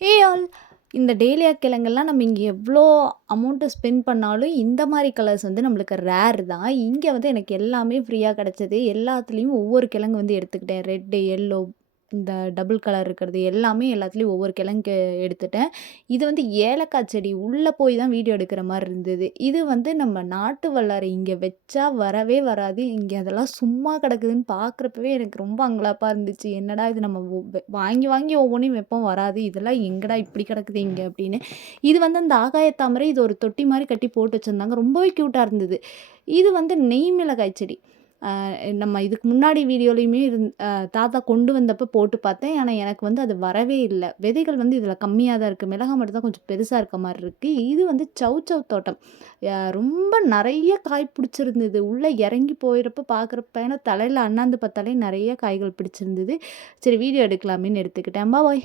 Hey all! இந்த dahlia கிழங்கெல்லாம் நம்ம இங்க எவ்ளோ அமௌண்ட் ஸ்பெண்ட் பண்ணாலும், இந்த மாரி கலர்ஸ் வந்து நம்மளுக்கு ரேர் தான். இங்க வந்து எனக்கு எல்லாமே ஃப்ரீயா கிடைச்சது. எல்லாத்துலயும் ஒவ்வொரு கிழங்கு வந்து எடுத்துக்கிட்டேன். ரெட், எல்லோ இந்த டபுள் கலர் இருக்கிறது எல்லாமே எல்லாத்துலயும் ஒவ்வொரு கிழங்கு எடுத்துட்டேன். இது வந்து ஏலக்காய் செடி. உள்ள போய் தான் வீடியோ எடுக்கிற மாரி இருந்தது. இது வந்து நம்ம நாட்டு வல்லாரை இங்க வச்சா வரவே வராது. இங்க அதெல்லாம் சும்மா கிடக்குதுன்னு பார்க்குறப்பவே எனக்கு ரொம்ப அங்கலாப்பா இருந்துச்சு. என்னடா இது நம்ம வாங்கி வாங்கி ஒவ்வொன்னையும் வைப்போம் வராது. இதெல்லாம் எங்கடா இப்படி கிடக்குது இங்க அப்படின்னு. இது வந்து அந்த ஆகாய தாமரை இது ஒரு தொட்டி மாரி கட்டி போட்டு வச்சிருந்தாங்க. ரொம்பவே கியூட்டா இருந்தது. இது வந்து நெய் மிளகாய் செடி. நம்ம இதுக்கு முன்னாடி வீடியோலயுமே தாத்தா கொண்டு வந்தப்ப போட்டு பார்த்தேன். ஆனா, எனக்கு வந்து அது வரவே இல்ல. விதைகள் வந்து இதில கம்மியா தான் இருக்கு. மிளகா மட்டும் தான் கொஞ்சம் பெருசா இருக்க மாரி இருக்கு. இது வந்து சவ் தோட்டம். ரொம்ப நெறைய காய் பிடிச்சிருந்தது. உள்ள இறங்கி போயிறப்ப பார்க்குறப்ப ஏன்னா தலையில அண்ணாந்து பார்த்தாலே நெறைய காய்கள் பிடிச்சிருந்தது. சரி வீடியோ எடுக்கலாமேன்னு எடுத்துக்கிட்டேன். பாய்.